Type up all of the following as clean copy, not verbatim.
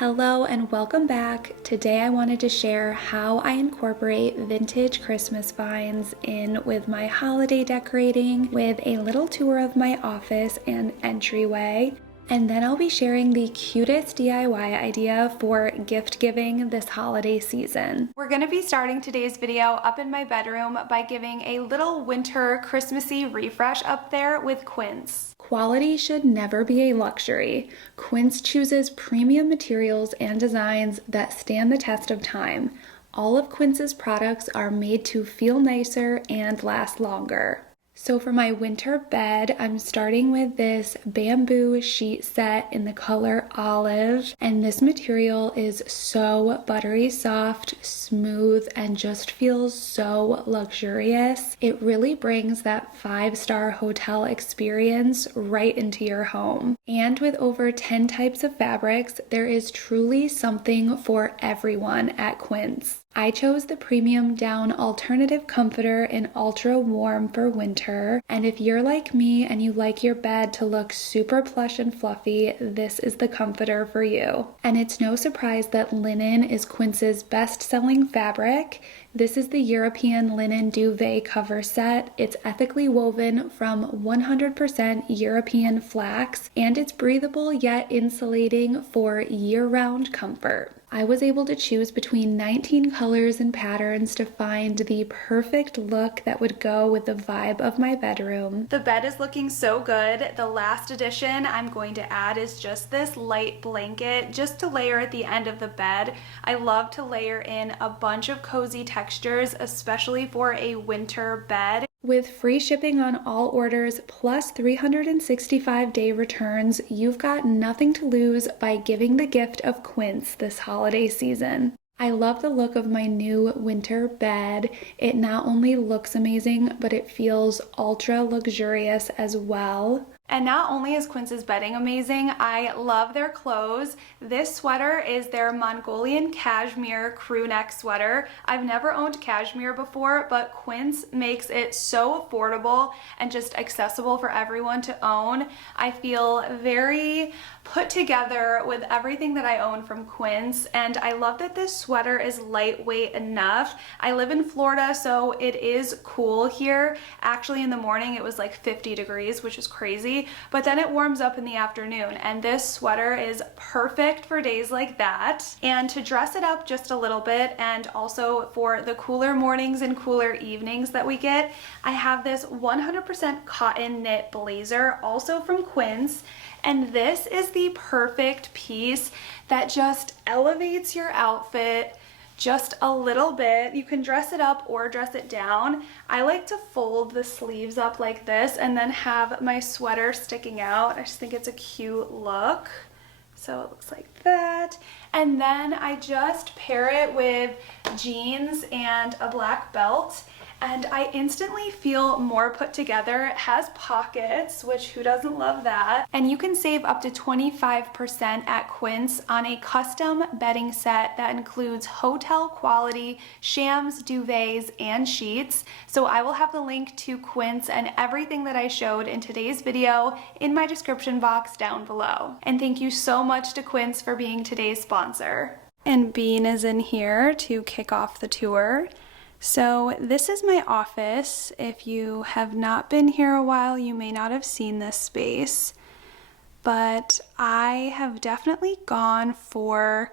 Hello and welcome back. Today I wanted to share how I incorporate vintage Christmas finds in with my holiday decorating with a little tour of my office and entryway. And then I'll be sharing the cutest DIY idea for gift giving this holiday season. We're gonna be starting today's video up in my bedroom by giving a little winter Christmassy refresh up there with quince. Quality should never be a luxury. Quince chooses premium materials and designs that stand the test of time. All of Quince's products are made to feel nicer and last longer. So for my winter bed, I'm starting with this bamboo sheet set in the color olive, and this material is so buttery soft, smooth, and just feels so luxurious. It really brings that 5-star hotel experience right into your home. And with over 10 types of fabrics, there is truly something for everyone at Quince. I chose the premium down alternative comforter in ultra warm for winter, and if you're like me and you like your bed to look super plush and fluffy, this is the comforter for you. And it's no surprise that linen is Quince's best-selling fabric. This is the European linen duvet cover set. It's ethically woven from 100% European flax, and it's breathable yet insulating for year-round comfort. I was able to choose between 19 colors and patterns to find the perfect look that would go with the vibe of my bedroom. The bed is looking so good. The last addition I'm going to add is just this light blanket just to layer at the end of the bed. I love to layer in a bunch of cozy textures, especially for a winter bed. With free shipping on all orders plus 365-day returns, you've got nothing to lose by giving the gift of Quince this holiday season. I love the look of my new winter bed. It not only looks amazing, but it feels ultra luxurious as well. And not only is Quince's bedding amazing, I love their clothes. This sweater is their Mongolian cashmere crew neck sweater. I've never owned cashmere before, but Quince makes it so affordable and just accessible for everyone to own. I feel very put together with everything that I own from Quince, and I love that this sweater is lightweight enough. I live in Florida, so it is cool here. Actually, in the morning it was like 50 degrees, which is crazy, but then it warms up in the afternoon, and this sweater is perfect for days like that. And to dress it up just a little bit, and also for the cooler mornings and cooler evenings that we get, I have this 100% cotton knit blazer, also from Quince. And this is the perfect piece that just elevates your outfit just a little bit. You can dress it up or dress it down. I like to fold the sleeves up like this and then have my sweater sticking out. I just think it's a cute look. So it looks like that. And then I just pair it with jeans and a black belt, and I instantly feel more put together. It has pockets, which who doesn't love that? And you can save up to 25% at Quince on a custom bedding set that includes hotel quality shams, duvets, and sheets. So I will have the link to Quince and everything that I showed in today's video in my description box down below. And thank you so much to Quince for being today's sponsor. And Bean is in here to kick off the tour. So this is my office. If you have not been here a while, you may not have seen this space, but I have definitely gone for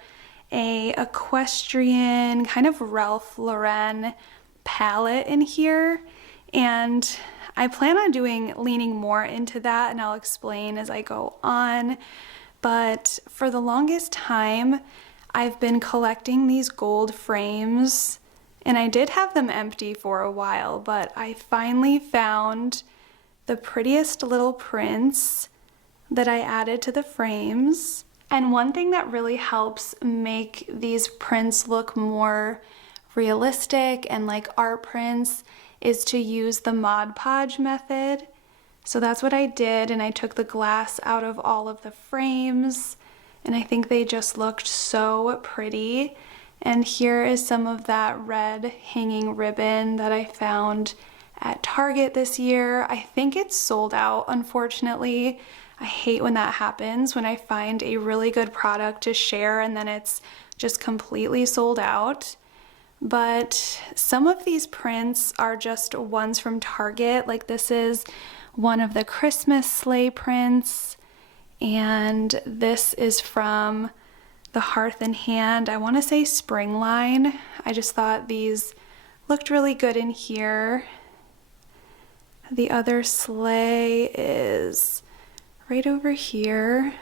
a equestrian kind of Ralph Lauren palette in here, and I plan on leaning more into that, and I'll explain as I go on. But for the longest time, I've been collecting these gold frames, and I did have them empty for a while, but I finally found the prettiest little prints that I added to the frames. And one thing that really helps make these prints look more realistic and like art prints is to use the Mod Podge method. So that's what I did, and I took the glass out of all of the frames, and I think they just looked so pretty. And here is some of that red hanging ribbon that I found at Target this year. I think it's sold out, unfortunately. I hate when that happens, when I find a really good product to share and then it's just completely sold out. But some of these prints are just ones from Target. Like this is one of the Christmas sleigh prints, and this is from the Hearth and Hand, I want to say spring line. I just thought these looked really good in here. The other sleigh is right over here.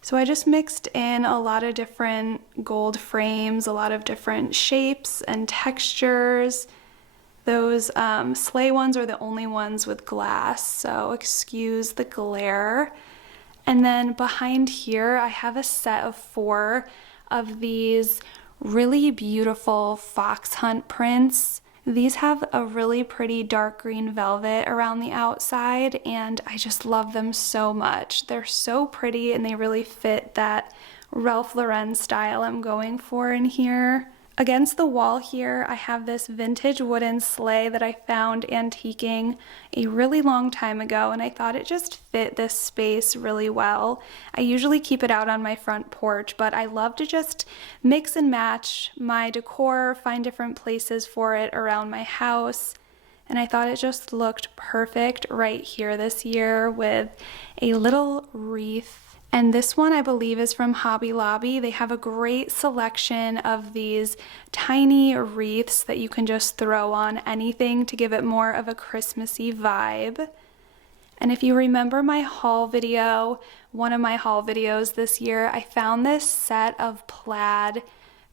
So I just mixed in a lot of different gold frames, a lot of different shapes and textures. Those sleigh ones are the only ones with glass, so excuse the glare. And then behind here, I have a set of 4 of these really beautiful fox hunt prints. These have a really pretty dark green velvet around the outside, and I just love them so much. They're so pretty and they really fit that Ralph Lauren style I'm going for in here. Against the wall here, I have this vintage wooden sleigh that I found antiquing a really long time ago, and I thought it just fit this space really well. I usually keep it out on my front porch, but I love to just mix and match my decor, find different places for it around my house, and I thought it just looked perfect right here this year with a little wreath. And this one I believe is from Hobby Lobby. They have a great selection of these tiny wreaths that you can just throw on anything to give it more of a Christmassy vibe. And if you remember my haul video, one of my haul videos this year, I found this set of plaid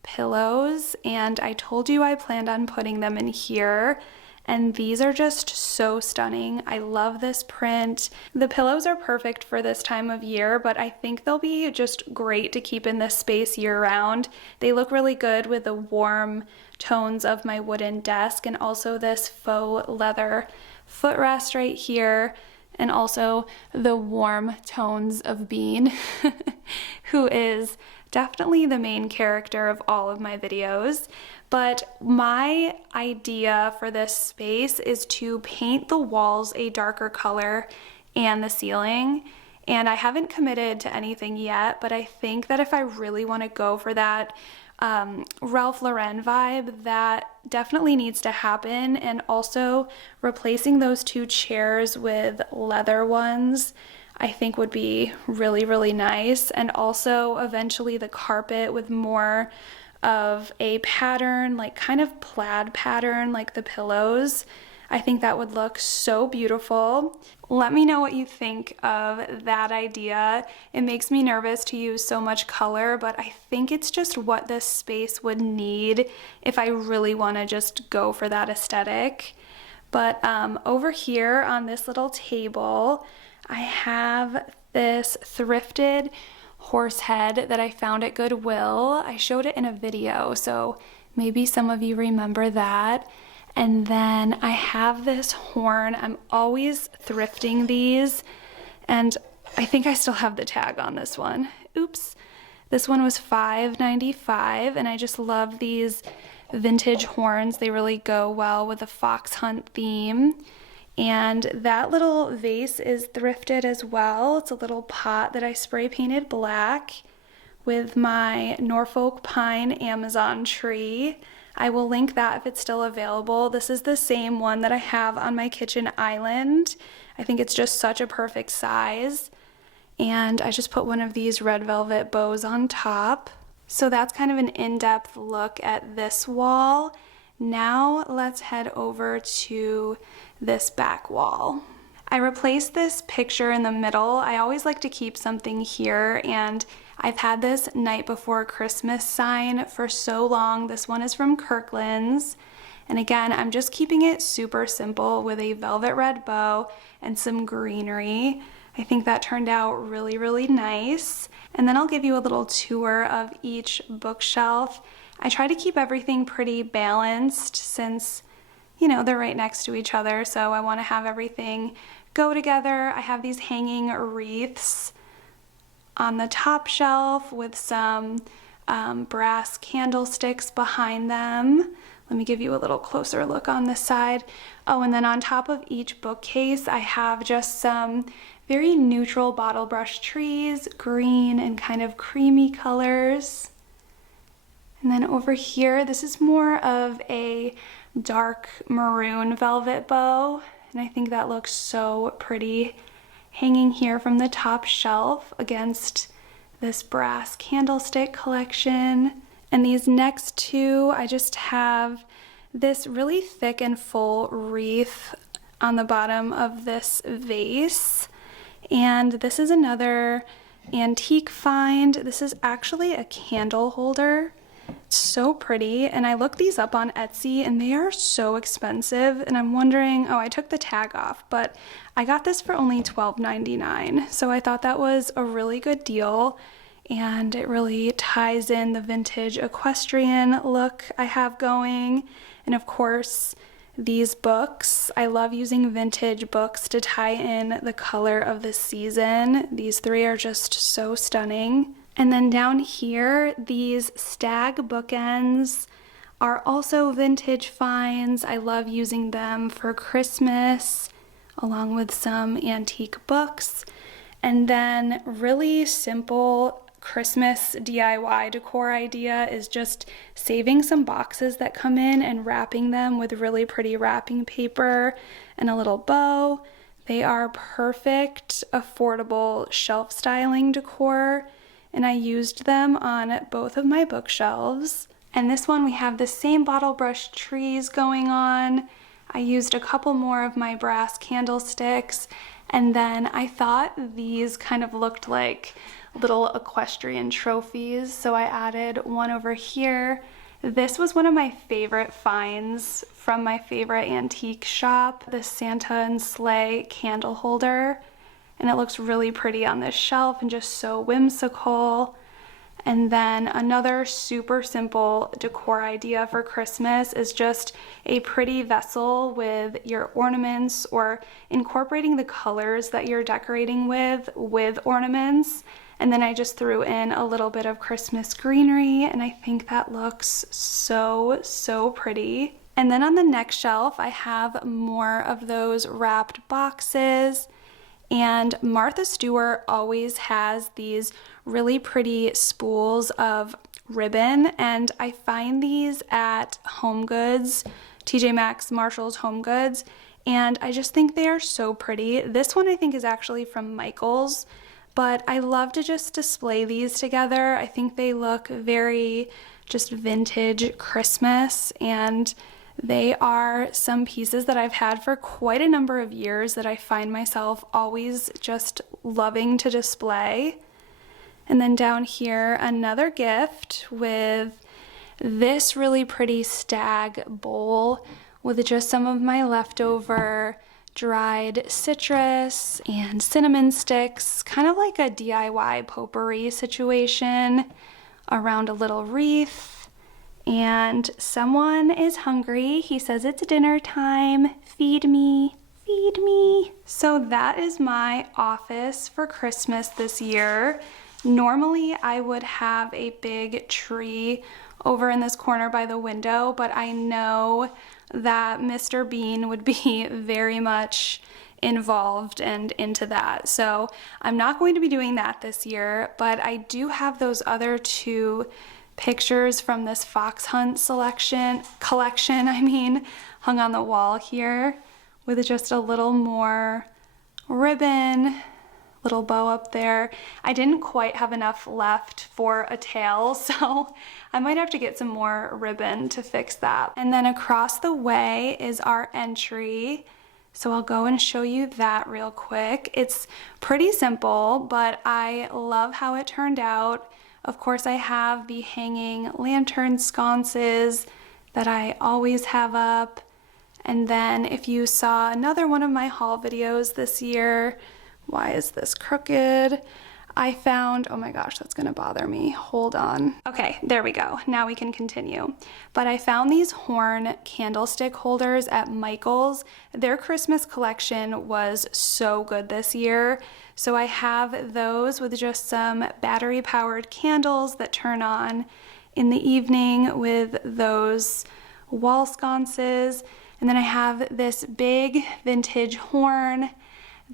pillows, and I told you I planned on putting them in here. And these are just so stunning. I love this print. The pillows are perfect for this time of year, but I think they'll be just great to keep in this space year round. They look really good with the warm tones of my wooden desk, and also this faux leather footrest right here, and also the warm tones of Bean, who is definitely the main character of all of my videos. But my idea for this space is to paint the walls a darker color and the ceiling. And I haven't committed to anything yet, but I think that if I really want to go for that Ralph Lauren vibe, that definitely needs to happen. And also replacing those 2 chairs with leather ones, I think would be really, really nice. And also eventually the carpet with more of a pattern, like kind of plaid pattern like the pillows. I think that would look so beautiful. Let me know what you think of that idea. It makes me nervous to use so much color, but I think it's just what this space would need if I really want to just go for that aesthetic. But over here on this little table, I have this thrifted horse head that I found at Goodwill. I showed it in a video, so maybe some of you remember that. And then I have this horn. I'm always thrifting these, and I think I still have the tag on this one. Oops. This one was $5.95, and I just love these vintage horns. They really go well with the fox hunt theme. And that little vase is thrifted as well. It's a little pot that I spray painted black with my Norfolk pine Amazon tree. I will link that if it's still available. This is the same one that I have on my kitchen island. I think it's just such a perfect size. And I just put one of these red velvet bows on top. So that's kind of an in-depth look at this wall. Now let's head over to this back wall. I replaced this picture in the middle. I always like to keep something here, and I've had this Night Before Christmas sign for so long. This one is from Kirkland's, and again, I'm just keeping it super simple with a velvet red bow and some greenery. I think that turned out really, really nice. And then I'll give you a little tour of each bookshelf. I try to keep everything pretty balanced since, you know, they're right next to each other, so I want to have everything go together. I have these hanging wreaths on the top shelf with some brass candlesticks behind them. Let me give you a little closer look on this side. Oh, and then on top of each bookcase, I have just some very neutral bottle brush trees, green and kind of creamy colors. And then over here, this is more of a dark maroon velvet bow, and I think that looks so pretty hanging here from the top shelf against this brass candlestick collection. And these next two, I just have this really thick and full wreath on the bottom of this vase. And this is another antique find. This is actually a candle holder. It's so pretty, and I looked these up on Etsy and they are so expensive, and I'm wondering, oh, I took the tag off, but I got this for only $12.99, so I thought that was a really good deal, and it really ties in the vintage equestrian look I have going. And of course, these books, I love using vintage books to tie in the color of the season. These three are just so stunning. And then down here, these stag bookends are also vintage finds. I love using them for Christmas, along with some antique books. And then really simple Christmas DIY decor idea is just saving some boxes that come in and wrapping them with really pretty wrapping paper and a little bow. They are perfect, affordable shelf styling decor, and I used them on both of my bookshelves. And this one, we have the same bottle brush trees going on. I used a couple more of my brass candlesticks, and then I thought these kind of looked like little equestrian trophies, so I added one over here. This was one of my favorite finds from my favorite antique shop, the Santa and Sleigh candle holder. And it looks really pretty on this shelf and just so whimsical. And then another super simple decor idea for Christmas is just a pretty vessel with your ornaments, or incorporating the colors that you're decorating with ornaments. And then I just threw in a little bit of Christmas greenery, and I think that looks so pretty. And then on the next shelf, I have more of those wrapped boxes. And Martha Stewart always has these really pretty spools of ribbon, and I find these at Home Goods, TJ Maxx, Marshall's, Home Goods, and I just think they are so pretty. This one I think is actually from Michael's, but I love to just display these together. I think they look very just vintage Christmas, and they are some pieces that I've had for quite a number of years that I find myself always just loving to display. And then down here, another gift with this really pretty stag bowl with just some of my leftover dried citrus and cinnamon sticks, kind of like a DIY potpourri situation around a little wreath. And someone is hungry. He says it's dinner time. Feed me, feed me. So that is my office for Christmas this year. Normally I would have a big tree over in this corner by the window, but I know that Mr. Bean would be very much involved and into that. So I'm not going to be doing that this year, but I do have those other two pictures from this fox hunt collection, hung on the wall here with just a little more ribbon, little bow up there. I didn't quite have enough left for a tail, so I might have to get some more ribbon to fix that. And then across the way is our entry, so I'll go and show you that real quick. It's pretty simple, but I love how it turned out. Of course, I have the hanging lantern sconces that I always have up. And then if you saw another one of my haul videos this year, why is this crooked? I found, oh my gosh, that's gonna bother me. Hold on. Okay, there we go. Now we can continue. But I found these horn candlestick holders at Michael's. Their Christmas collection was so good this year. So I have those with just some battery powered candles that turn on in the evening with those wall sconces. And then I have this big vintage horn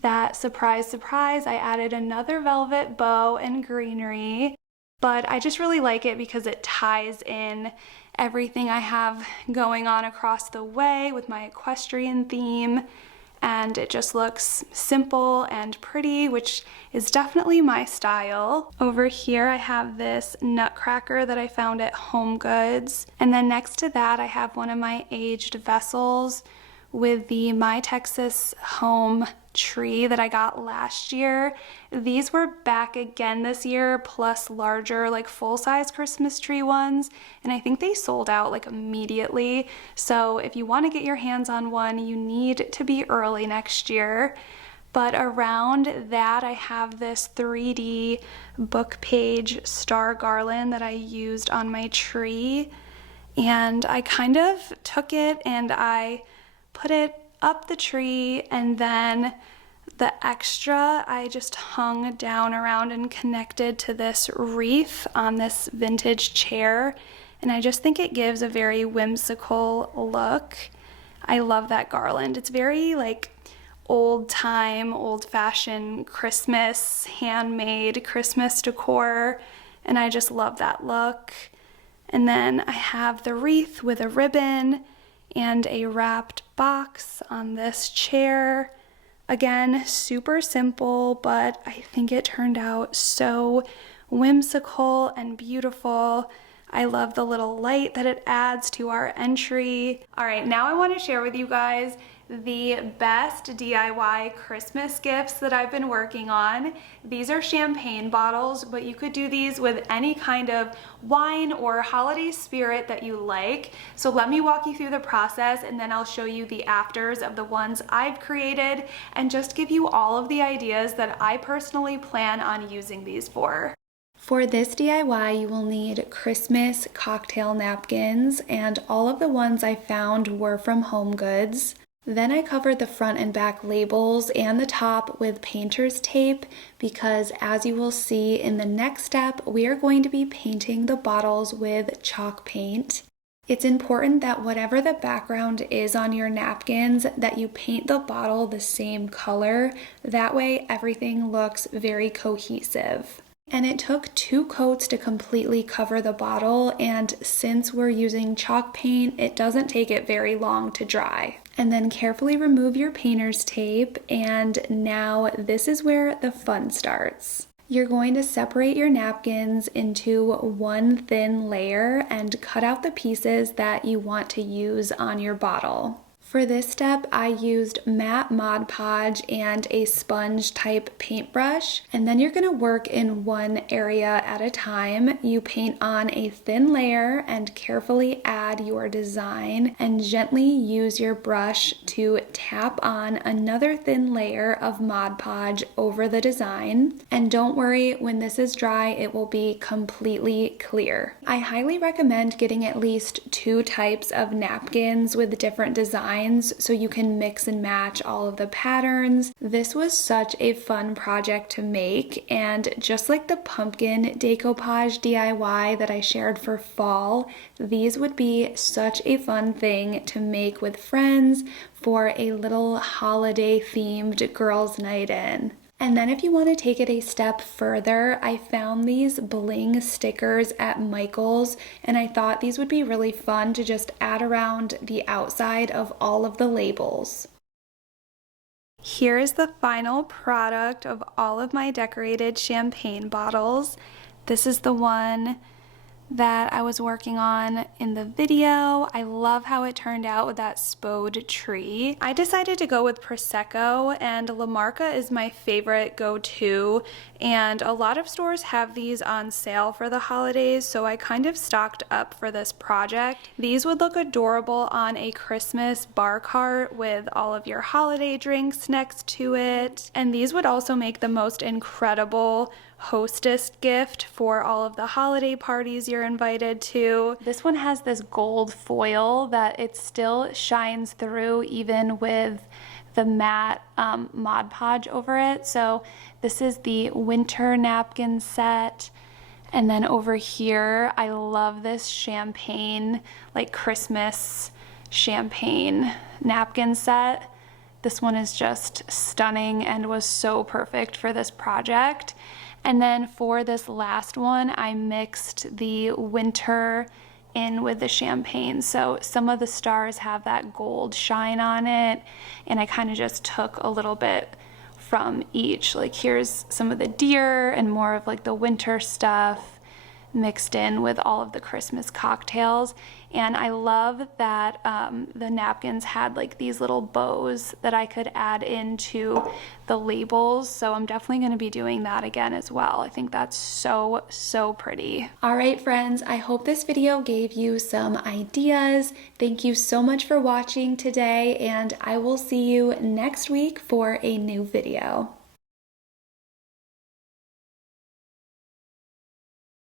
that, surprise, surprise, I added another velvet bow and greenery, but I just really like it because it ties in everything I have going on across the way with my equestrian theme, and it just looks simple and pretty, which is definitely my style. Over here I have this nutcracker that I found at Home Goods, and then next to that I have one of my aged vessels with the My Texas Home tree that I got last year. These were back again this year, plus larger, like full-size Christmas tree ones, and I think they sold out like immediately. So if you want to get your hands on one, you need to be early next year. But around that, I have this 3D book page star garland that I used on my tree, and I kind of took it and I put it up the tree, and then the extra I just hung down around and connected to this wreath on this vintage chair, and I just think it gives a very whimsical look. I love that garland. It's very like old time, old-fashioned Christmas, handmade Christmas decor, and I just love that look. And then I have the wreath with a ribbon and a wrapped box on this chair. Again, super simple, but I think it turned out so whimsical and beautiful. I love the little light that it adds to our entry. All right, now I want to share with you guys the best DIY Christmas gifts that I've been working on. These are champagne bottles, but you could do these with any kind of wine or holiday spirit that you like. So let me walk you through the process, and then I'll show you the afters of the ones I've created and just give you all of the ideas that I personally plan on using these for. For this DIY, you will need Christmas cocktail napkins, and all of the ones I found were from Home Goods. Then I covered the front and back labels and the top with painter's tape because, as you will see in the next step, we are going to be painting the bottles with chalk paint. It's important that whatever the background is on your napkins, that you paint the bottle the same color. That way everything looks very cohesive. And it took 2 coats to completely cover the bottle, and since we're using chalk paint, it doesn't take it very long to dry. And then carefully remove your painter's tape, and now this is where the fun starts. You're going to separate your napkins into one thin layer and cut out the pieces that you want to use on your bottle. For this step, I used matte Mod Podge and a sponge type paintbrush, and then you're going to work in one area at a time. You paint on a thin layer and carefully add your design, and gently use your brush to tap on another thin layer of Mod Podge over the design. And don't worry, when this is dry, it will be completely clear. I highly recommend getting at least 2 types of napkins with different designs, so you can mix and match all of the patterns. This was such a fun project to make, and just like the pumpkin decoupage DIY that I shared for fall, these would be such a fun thing to make with friends for a little holiday themed girls' night in. And then if you want to take it a step further, I found these bling stickers at Michael's, and I thought these would be really fun to just add around the outside of all of the labels. Here is the final product of all of my decorated champagne bottles. This is the one that I was working on in the video. I love how it turned out with that spode tree. I decided to go with Prosecco, and La Marca is my favorite go-to, and a lot of stores have these on sale for the holidays, so I kind of stocked up for this project. These would look adorable on a Christmas bar cart with all of your holiday drinks next to it, and these would also make the most incredible hostess gift for all of the holiday parties you're invited to. This one has this gold foil that it still shines through even with the matte Mod Podge over it. So this is the winter napkin set. And then over here, I love this champagne, like Christmas champagne napkin set. This one is just stunning and was so perfect for this project. And then for this last one, I mixed the winter in with the champagne. So some of the stars have that gold shine on it, and I kind of just took a little bit from each. Like here's some of the deer and more of like the winter stuff mixed in with all of the Christmas cocktails. And I love that the napkins had like these little bows that I could add into the labels. So I'm definitely going to be doing that again as well. I think that's so pretty. All right, friends, I hope this video gave you some ideas. Thank you so much for watching today, and I will see you next week for a new video.